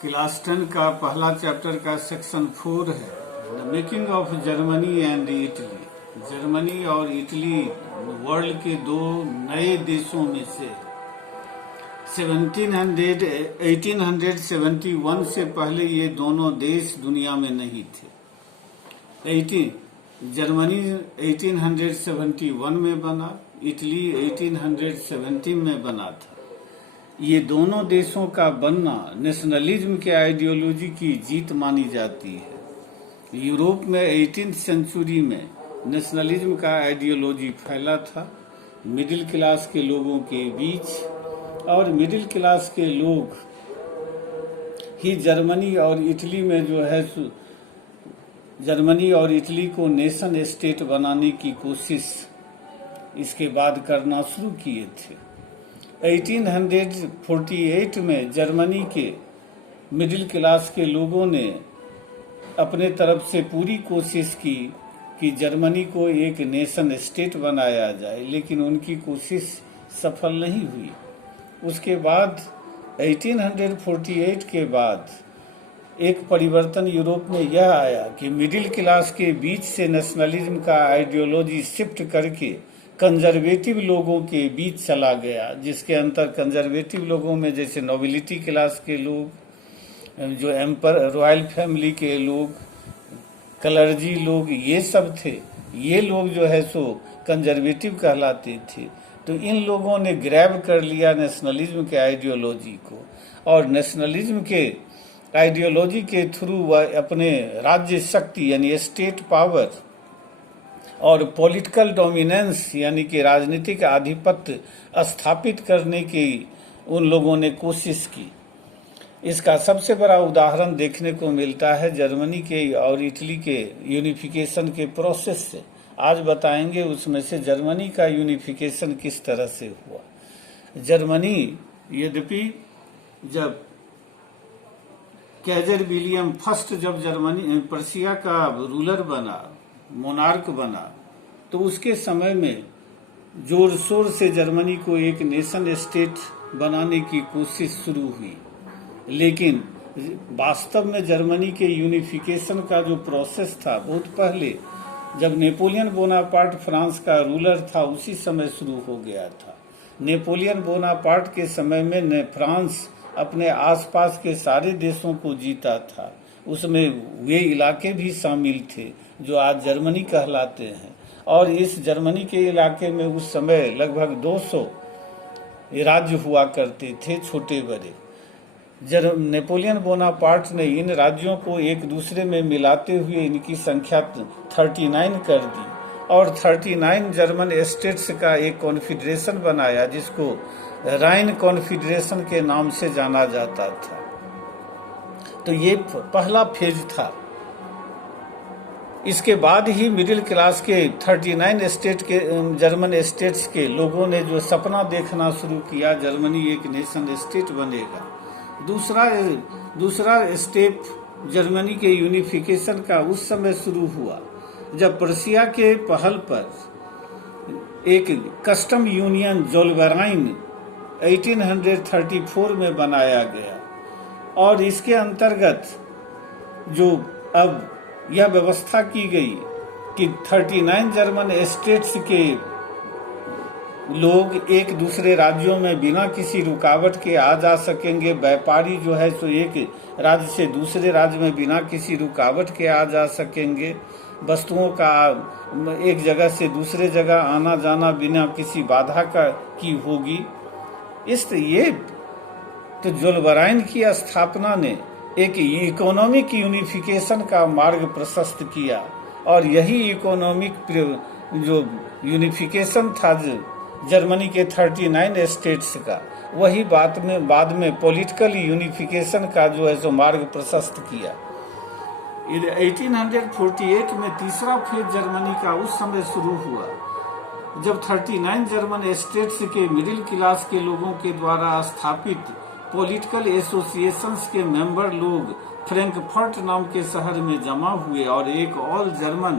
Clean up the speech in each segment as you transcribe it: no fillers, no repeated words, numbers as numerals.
Class 10 का पहला chapter का सेक्शन 4 है the making of Germany and Italy. Germany और इटली वर्ल्ड के दो नए देशों में से 1871 से पहले ये दोनों देश दुनिया में नहीं थे। जर्मनी 1871 में बना, इटली 1870 में बना था। ये दोनों देशों का बनना नेशनलिज्म के आइडियोलॉजी की जीत मानी जाती है। यूरोप में 18th सेंचुरी में नेशनलिज्म का आइडियोलॉजी फैला था मिडिल क्लास के लोगों के बीच, और मिडिल क्लास के लोग ही जर्मनी और इटली में जो है जर्मनी और इटली को नेशन स्टेट बनाने की कोशिश इसके बाद करना शुरू किए थे। 1848 में जर्मनी के मिडिल क्लास के लोगों ने अपने तरफ से पूरी कोशिश की कि जर्मनी को एक नेशन स्टेट बनाया जाए, लेकिन उनकी कोशिश सफल नहीं हुई। उसके बाद 1848 के बाद एक परिवर्तन यूरोप में यह आया कि मिडिल क्लास के बीच से नेशनलिज्म का आइडियोलॉजी शिफ्ट करके कंजर्वेटिव लोगों के बीच चला गया, जिसके अंतर कंजर्वेटिव लोगों में जैसे नोबिलिटी क्लास के लोग, जो रॉयल फैमिली के लोग, क्लर्जी लोग, ये सब थे। ये लोग जो है सो कंजर्वेटिव कहलाते थे। तो इन लोगों ने ग्रैब कर लिया नेशनलिज्म के आइडियोलॉजी को, और नेशनलिज्म के आइडियोलॉजी के थ्रू वह अपने राज्य शक्ति यानी स्टेट पावर और पॉलिटिकल डोमिनेंस यानी कि राजनीतिक आधिपत्य स्थापित करने की उन लोगों ने कोशिश की। इसका सबसे बड़ा उदाहरण देखने को मिलता है जर्मनी के और इटली के यूनिफिकेशन के प्रोसेस से। आज बताएंगे उसमें से जर्मनी का यूनिफिकेशन किस तरह से हुआ। जर्मनी यद्यपि जब कैजर विलियम फर्स्ट जब जर्मनी पर्शिया का रूलर बना, मोनार्क बना, तो उसके समय में जोर शोर से जर्मनी को एक नेशन स्टेट बनाने की कोशिश शुरू हुई। लेकिन वास्तव में जर्मनी के यूनिफिकेशन का जो प्रोसेस था बहुत पहले, जब नेपोलियन बोनापार्ट फ्रांस का रूलर था उसी समय शुरू हो गया था। नेपोलियन बोनापार्ट के समय में फ्रांस अपने आसपास के सारे देशों को जीता था। उसमें वे इलाके भी शामिल थे जो आज जर्मनी कहलाते हैं, और इस जर्मनी के इलाके में उस समय लगभग 200 राज्य हुआ करते थे, छोटे बड़े। नेपोलियन बोनापार्ट ने इन राज्यों को एक दूसरे में मिलाते हुए इनकी संख्या 39 कर दी, और 39 जर्मन स्टेट्स का एक कॉन्फेडरेशन बनाया जिसको राइन कॉन्फेडरेशन के नाम से जाना जाता था। तो ये पहला फेज था। इसके बाद ही मिडिल क्लास के 39 स्टेट के जर्मन स्टेट्स के लोगों ने जो सपना देखना शुरू किया, जर्मनी एक नेशन स्टेट बनेगा। दूसरा स्टेप जर्मनी के यूनिफिकेशन का उस समय शुरू हुआ जब प्रशिया के पहल पर एक कस्टम यूनियन जोलबेराइन 1834 में बनाया गया और इसके अंतर्गत जो अब यह व्यवस्था की गई कि 39 जर्मन स्टेट्स के लोग एक दूसरे राज्यों में बिना किसी रुकावट के आ जा सकेंगे। व्यापारी जो है सो एक राज्य से दूसरे राज्य में बिना किसी रुकावट के आ जा सकेंगे। वस्तुओं का एक जगह से दूसरे जगह आना जाना बिना किसी बाधा की होगी। ये तो जोलबेराइन की स्थापना ने एक इकोनॉमिक यूनिफिकेशन का मार्ग प्रशस्त किया और यही इकोनॉमिक जो यूनिफिकेशन था जर्मनी के 39 स्टेट्स का, वही बाद में पॉलिटिकल यूनिफिकेशन का जो है सो मार्ग प्रशस्त किया। 1848 में तीसरा फेज जर्मनी का उस समय शुरू हुआ जब 39 जर्मन स्टेट्स के मिडिल क्लास के लोगों के द्वारा स्थापित पॉलिटिकल एसोसिएशंस के मेंबर लोग फ्रैंकफर्ट नाम के शहर में जमा हुए और एक ऑल जर्मन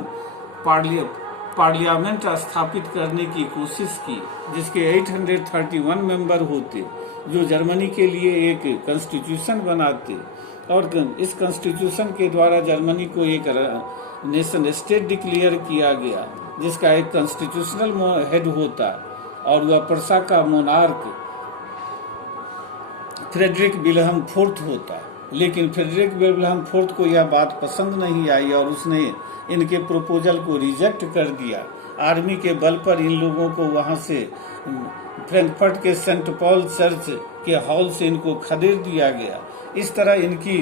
पार्लियामेंट स्थापित करने की कोशिश की, जिसके 831 मेंबर होते जो जर्मनी के लिए एक कॉन्स्टिट्यूशन बनाते और इस कॉन्स्टिट्यूशन के द्वारा जर्मनी को एक नेशन स्टेट डिक्लेयर किया गया, जिसका एक कॉन्स्टिट्यूशनल हेड होता और वह प्रशा का मोनार्क फ्रेडरिक विल्हेम फोर्थ होता। लेकिन फ्रेडरिक विल्हेम फोर्थ को यह बात पसंद नहीं आई और उसने इनके प्रपोजल को रिजेक्ट कर दिया। आर्मी के बल पर इन लोगों को वहां से फ्रैंकफर्ट के सेंट पॉल चर्च के हॉल से इनको खदेड़ दिया गया। इस तरह इनकी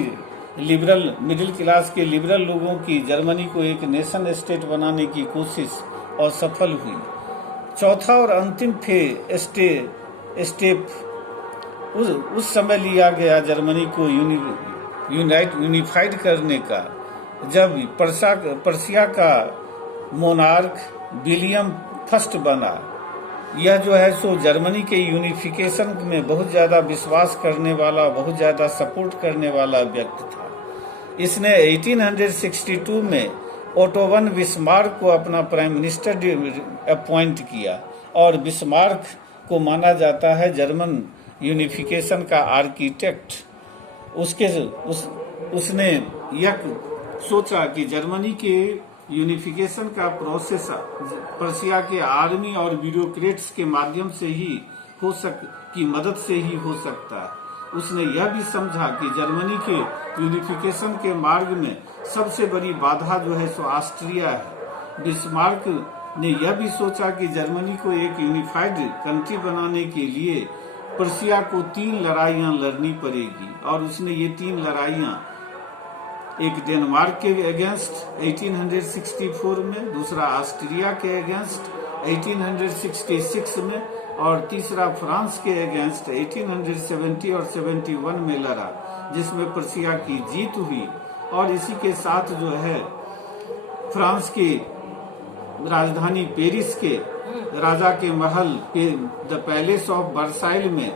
लिबरल मिडिल क्लास के लिबरल लोगों की जर्मनी को एक नेशन स्टेट बनाने की कोशिश और सफल हुई। चौथा और अंतिम स्टेप उस समय लिया गया जर्मनी को यूनिफाइड करने का, जब पर्शिया का मोनार्क विलियम फर्स्ट बना। यह जो है सो जर्मनी के यूनिफिकेशन में बहुत ज़्यादा विश्वास करने वाला, बहुत ज़्यादा सपोर्ट करने वाला व्यक्ति था। इसने 1862 में ओटो वन बिस्मार्क को अपना प्राइम मिनिस्टर अपॉइंट किया और बिस्मार्क को माना जाता है जर्मन यूनिफिकेशन का आर्किटेक्ट। उसने यह सोचा कि जर्मनी के यूनिफिकेशन का प्रोसेस पर्शिया के आर्मी और ब्यूरोक्रेट्स के माध्यम से ही की मदद से ही हो सकता है। उसने यह भी समझा कि जर्मनी के यूनिफिकेशन के मार्ग में सबसे बड़ी बाधा जो है सो ऑस्ट्रिया है। बिस्मार्क ने यह भी सोचा कि जर्मनी को एक यूनिफाइड कंट्री बनाने के लिए पर्शिया को 3 लड़ाइयां लड़नी पड़ेगी और उसने ये 3 लड़ाइयां, एक डेनमार्क के अगेंस्ट 1864 में, दूसरा ऑस्ट्रिया के अगेंस्ट 1866 में और तीसरा फ्रांस के अगेंस्ट 1870 और 71 में लड़ा, जिसमें पर्शिया की जीत हुई। और इसी के साथ जो है फ्रांस के राजधानी पेरिस के राजा के महल द पैलेस ऑफ वर्साइल में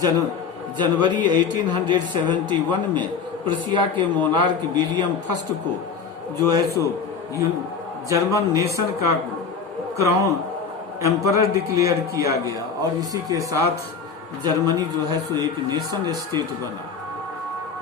जनवरी 1871 में पर्शिया के मोनार्क विलियम फर्स्ट को जो है सो जर्मन नेशन का क्राउन एम्परर डिक्लेयर किया गया और इसी के साथ जर्मनी जो है सो एक नेशन स्टेट बना।